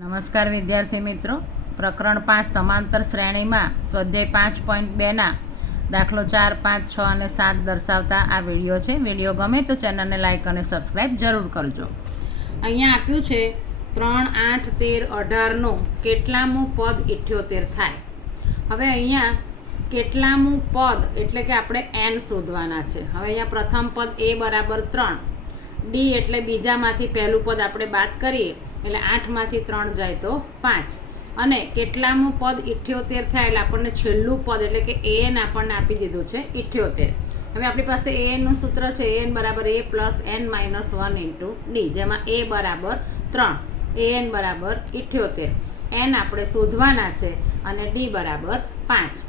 નમસ્કાર વિદ્યાર્થી મિત્રો, પ્રકરણ 5 સમાંતર શ્રેણીમાં સ્વાધ્યાય 5.2ના દાખલો 4, 5, 6 અને 7 દર્શાવતા આ વિડીયો છે. વિડીયો ગમે તો ચેનલને લાઇક અને સબસ્ક્રાઈબ જરૂર કરજો. અહીંયા આપ્યું છે 3, 8, 13, 18નું કેટલામું પદ 78 થાય. હવે અહીંયા કેટલામું પદ એટલે કે આપણે n શોધવાના છે. હવે અહીંયા પ્રથમ પદ a બરાબર 3, d એટલે બીજામાંથી પહેલું પદ આપણે બાદ કરીએ એટલે 8માંથી 3 જાય તો 5, અને કેટલામું પદ 78 થાય એટલે આપણને છેલ્લું પદ એટલે કે an આપણને આપી દીધું છે 78. હવે આપણી પાસે anનું સૂત્ર છે an બરાબર a plus n minus 1 into d, જેમાં a બરાબર 3, an બરાબર 78, n આપણે શોધવાના છે અને d બરાબર 5.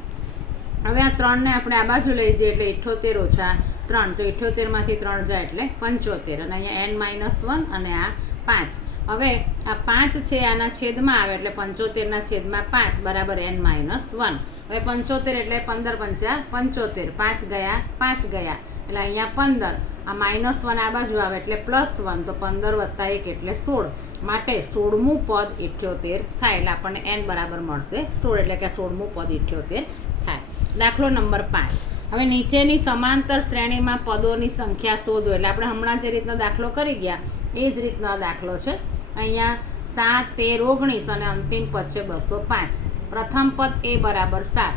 હવે આ 3ને આપણે આ બાજુ લઈ જઈએ એટલે 78 ઓછા 3, તો 78માંથી 3 જાય એટલે 75, અને અહીંયા n માઇનસ 1 અને આ 5. હવે આ 5 છે આના છેદમાં આવે એટલે 75ના છેદમાં 5 બરાબર n માઇનસ 1. હવે 75 એટલે 15 પંચા 75, 5 ગયા 5 ગયા એટલે અહીંયા 15, આ માઇનસ 1 આ બાજુ આવે એટલે પ્લસ 1, તો 15 વત્તા 1 એટલે 16, માટે 16મું પદ 78 થાય એટલે આપણને n બરાબર મળશે 16, એટલે કે 16મું પદ 78 થાય. દાખલો નંબર 5. હવે નીચેની સમાંતર શ્રેણીમાં પદોની સંખ્યા શોધો. એટલે આપણે હમણાં જે રીતનો દાખલો કરી ગયા એ જ રીતનો આ દાખલો છે. અહીંયા 7, 13, 19 અને અંતિમ પદ છે 205. પ્રથમ પદ a બરાબર 7,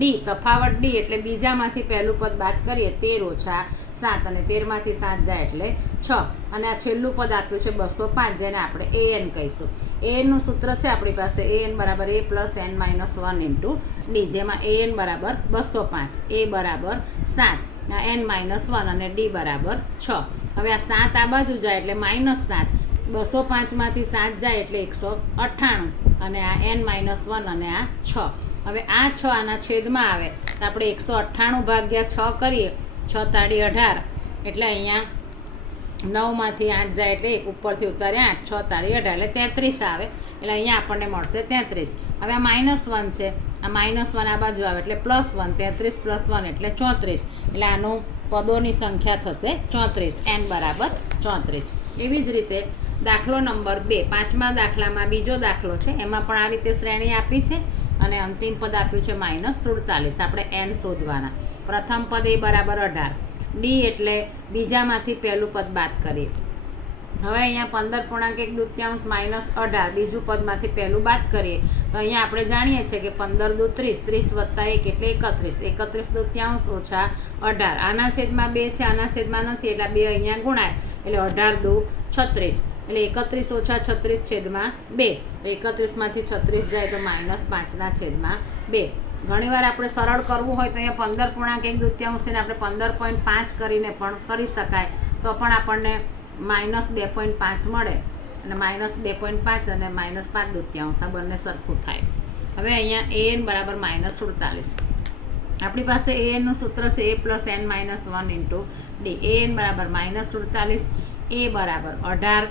d તફાવત d એટલે બીજામાંથી પહેલું પદ બાદ કરીએ 13 ઓછા 7, અને 13માંથી 7 જાય એટલે 6, અને આ છેલ્લું પદ આપ્યું છે 205, જેને આપણે an કહીશું. anનું સૂત્ર છે આપણી પાસે an બરાબર a plus n minus 1 into d, જેમાં an બરાબર 205, a બરાબર 7, n માઇનસ 1 અને d બરાબર 6. હવે આ 7 આ બાજુ જાય એટલે -7, 205માંથી 7 જાય એટલે 198, અને આ n માઇનસ 1 અને આ 6. હવે આ 6 આના છેદમાં આવે તો આપણે 198 ભાગ્યા 6 કરીએ, 6 તાળી 18, એટલે અહીંયા 9માંથી 8 જાય એટલે 1 ઉપરથી ઉતારે 8, 6 તાળી 18 એટલે 33 આવે, એટલે અહીંયા આપણને મળશે 33. હવે આ -1 છે, આ -1 આ બાજુ આવે એટલે +1, 33 + 1 એટલે 34, એટલે આનું પદોની સંખ્યા થશે 34, n બરાબર 34. એવી જ રીતે દાખલો નંબર 2, 5મા દાખલામાં બીજો દાખલો છે. એમાં પણ આ રીતે શ્રેણી આપી છે અને અંતિમ પદ આપ્યું છે -47. આપણે n શોધવાના. પ્રથમ પદ a બરાબર 18, d એટલે બીજામાંથી પહેલું પદ બાદ કરીએ. હવે અહીંયા 15.1 -18, બીજું પદમાંથી પહેલું બાદ કરીએ તો અહીંયા આપણે જાણીએ છીએ કે 15 દુ 30, 30 વત્તા 1 એટલે 31, 31 ઓછા 18, આના છેદમાં 2 છે, આના છેદમાં નથી એટલે 2 અહીંયા ગુણાય એટલે 18 દુ 36, એટલે 31 ઓછા 36 છેદમાં 2, 31માંથી 36 જાય તો -5ના છેદમાં 2. ઘણીવાર આપણે સરળ કરવું હોય તો અહીંયા 15.1 ને આપણે 15.5 કરીને પણ કરી શકાય, તો પણ આપણને -2.5 મળે, અને -2.5 અને -5/2 આ બંને સરખું થાય. હવે અહીંયા an બરાબર -47. આપણી પાસે anનું સૂત્ર છે a plus n minus 1 into d, an બરાબર -47, a બરાબર 18,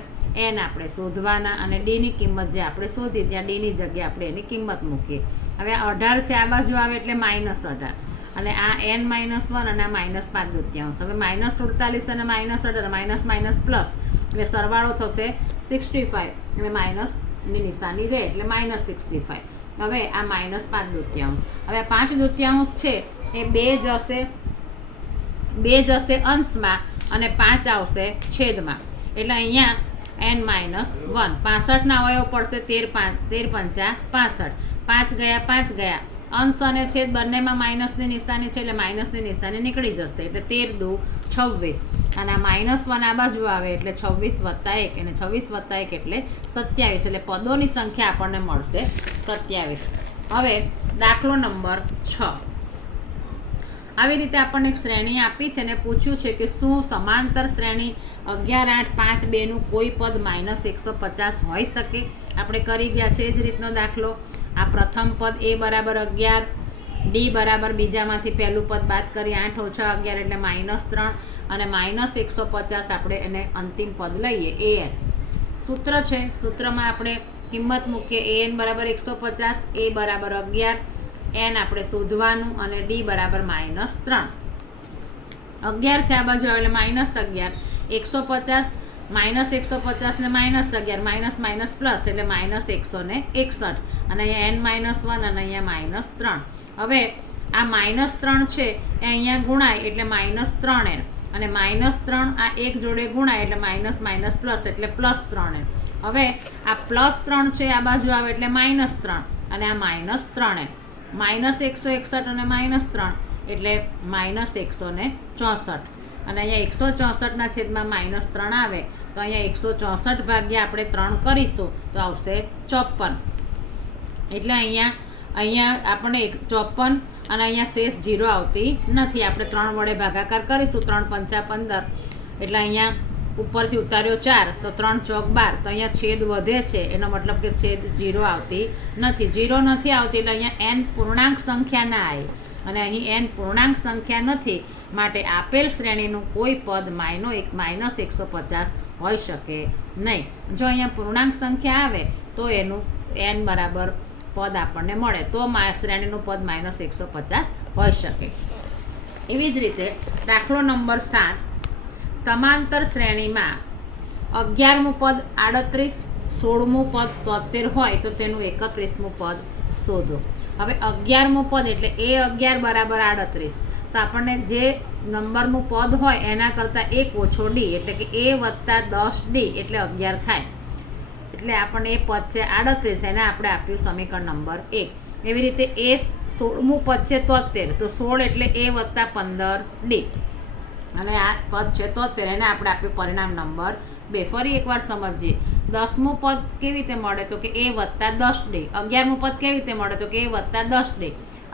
n આપણે શોધવાના, અને dની કિંમત જે આપણે શોધી ત્યાં dની જગ્યાએ આપણે એની કિંમત મૂકીએ. હવે આ 18 છે આ બાજુ આવે એટલે -18, અને આ n માઇનસ 1 અને આ -5/2. હવે -47 અને -18 માઇનસ પ્લસ એટલે સરવાળો થશે 65, અને માઇનસની નિશાની રહે એટલે -65. હવે આ -5/2. હવે આ 5/2 છે એ 2 જશે અંશમાં અને 5 આવશે છેદમાં, એટલે અહીંયા n માઇનસ 1. 65ના અવયવ પડશે 13 પંચા 65, 5 ગયા 5 ગયા, અંશ અને છેદ બંનેમાં માઇનસની નિશાની છે એટલે માઇનસની નિશાની નીકળી જશે, એટલે 13 દુ 26, અને આ -1 આ બાજુ આવે એટલે 26 વત્તા 1, અને 26 વત્તા 1 એટલે 27, એટલે પદોની સંખ્યા આપણને મળશે 27. હવે દાખલો નંબર 6. આવી રીતે આપણને એક શ્રેણી આપી છે અને પૂછ્યું છે કે શું સમાંતર શ્રેણી 11, 8, 5, 2નું કોઈ પદ -150 હોઈ શકે. આપણે કરી ગયા છે એ જ રીતનો દાખલો. આ પ્રથમ પદ a બરાબર 11, d બરાબર બીજામાંથી પહેલું પદ બાદ કરી 8 ઓછા 11 એટલે -3, અને -150 આપણે એને અંતિમ પદ લઈએ an. સૂત્ર છે, સૂત્રમાં આપણે કિંમત મૂકીએ. an બરાબર 150, a બરાબર 11, n આપણે શોધવાનું, અને d બરાબર -3. 11 છે આ બાજુ આવે એટલે -11, 150 -150 ને -11 માઇનસ માઇનસ પ્લસ એટલે -161 અને અહીંયા n-1 અને અહીંયા -3. હવે આ -3 છે એ અહીંયા ગુણાય એટલે -3n અને -3 આ એક જોડે ગુણાય એટલે માઇનસ માઇનસ પ્લસ એટલે +3n. હવે આ +3 છે આ બાજુ આવે એટલે -3 અને આ -3n. -161 અને -3 એટલે -164 અને અહીંયા 164 છેદમાં -3 આવે તો અહીંયા 164 ભાગ્યા આપણે 3 કરીશું તો આવશે 54. એટલે અહીંયા આપણને 54 અને અહીંયા શેષ 0 આવતી નથી. આપણે 3 વડે ભાગાકાર કરીશું. 3 પંચા 15 એટલે અહીંયા ઉપરથી ઉતાર્યો 4 તો 3 ચોક 12 તો અહીંયા છેદ વધે છે એનો મતલબ કે છેદ 0 આવતી નથી. 0 નથી આવતી એટલે અહીંયા n પૂર્ણાંક સંખ્યા ના આવે અને અહીં n પૂર્ણાંક સંખ્યા નથી માટે આપેલ શ્રેણીનું કોઈ પદ -150 હોઈ શકે નહીં. જો અહીંયા પૂર્ણાંક સંખ્યા આવે તો એનું n બરાબર પદ આપણને મળે તો શ્રેણીનું પદ -150 હોઈ શકે. એવી જ રીતે દાખલો નંબર 7 સમાંતર શ્રેણીમાં 11મું પદ 38, 16મું પદ 73 હોય તો તેનું 31મું પદ શોધો. હવે 11મું પદ એટલે A11 બરાબર 38 તો આપણને જે નંબરનું પદ હોય એના કરતાં 1 ઓછો d એટલે કે A વત્તા 10d એટલે 11 થાય. એટલે આપણને એ પદ છે 38 એને આપણે આપ્યું સમીકરણ નંબર 1. એવી રીતે એ 16મું પદ છે 73 તો 16 એટલે A વત્તા 15d અને આ પદ છે 73 એને આપણે આપ્યું પરિણામ નંબર 2. ફરી એકવાર સમજીએ. 10મું પદ કેવી રીતે મળે તો કે A વત્તા 10d. 11મું પદ કેવી રીતે મળે તો કે A વત્તા 10d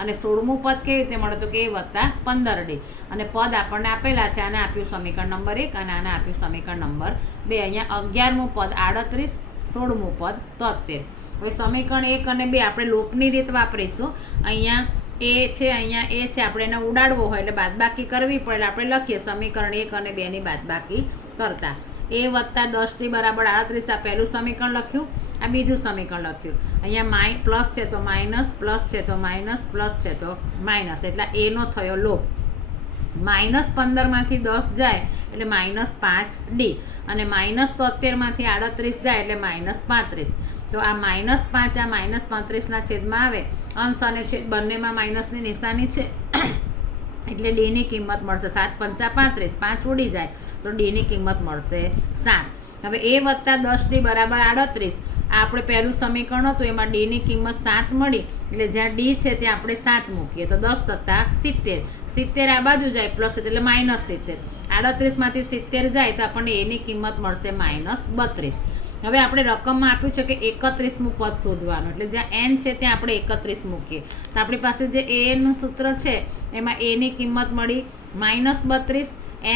અને 16મું પદ કેવી રીતે મળે તો કે A વત્તા 15d અને પદ આપણને આપેલા છે. આને આપ્યું સમીકરણ નંબર 1 અને આને આપ્યું સમીકરણ નંબર 2. અહીંયા 11મું પદ 38, 16મું પદ 73. હવે સમીકરણ 1 અને 2 આપણે લોપની રીત વાપરીશું. અહીંયા એ છે અહીંયા એ છે આપણે એને ઉડાડવો હોય એટલે બાદબાકી કરવી પડે આપણે લખીએ સમીકરણ 1 અને 2ની બાદબાકી કરતા. A વત્તા 10d બરાબર 38 આ પહેલું સમીકરણ લખ્યું. આ બીજું સમીકરણ લખ્યું. અહીંયા પ્લસ છે તો માઇનસ, પ્લસ છે તો માઇનસ, પ્લસ છે તો માઇનસ એટલે એનો થયો લોપ. -15માંથી 10 જાય એટલે -5d અને -73માંથી 38 જાય એટલે -35. તો આ -5 આ -35ના છેદમાં આવે. અંશ અને છેદ બંનેમાં માઇનસની નિશાની છે એટલે ડીની કિંમત મળશે 7 પંચા 35, 5 ઉડી જાય તો ડીની કિંમત મળશે 7. હવે A વત્તા 10d બરાબર 38 આ આપણે પહેલું સમીકરણ હતું એમાં ડીની કિંમત 7 મળી એટલે જ્યાં ડી છે ત્યાં આપણે 7 મૂકીએ તો 10 સત્તા 70. 70 આ બાજુ જાય પ્લસ એટલે -70. 38માંથી 70 જાય તો આપણને એની કિંમત મળશે -32. હવે આપણે રકમમાં આપ્યું છે કે 31મું પદ શોધવાનું એટલે જ્યાં n છે ત્યાં આપણે 31 મૂકીએ તો આપણી પાસે જે an નું સૂત્ર છે એમાં એની કિંમત મળી -32,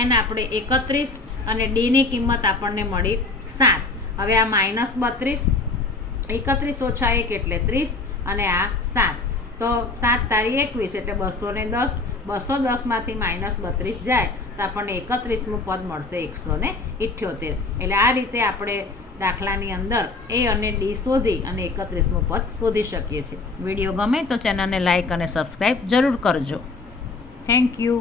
n આપણે 31 અને ડીની કિંમત આપણને મળી 7. હવે આ -32, 31 ઓછા 1 એટલે 30 અને આ 7 તો 7 તારી 21 એટલે 210. 210માંથી -32 જાય તો આપણને 31મું પદ મળશે 178. એટલે આ રીતે આપણે દાખલાની અંદર A અને D શોધી અને 31મું પદ શોધી શકીએ છીએ. વિડીયો ગમે તો ચેનલને લાઇક અને સબસ્ક્રાઈબ જરૂર કરજો. Thank you.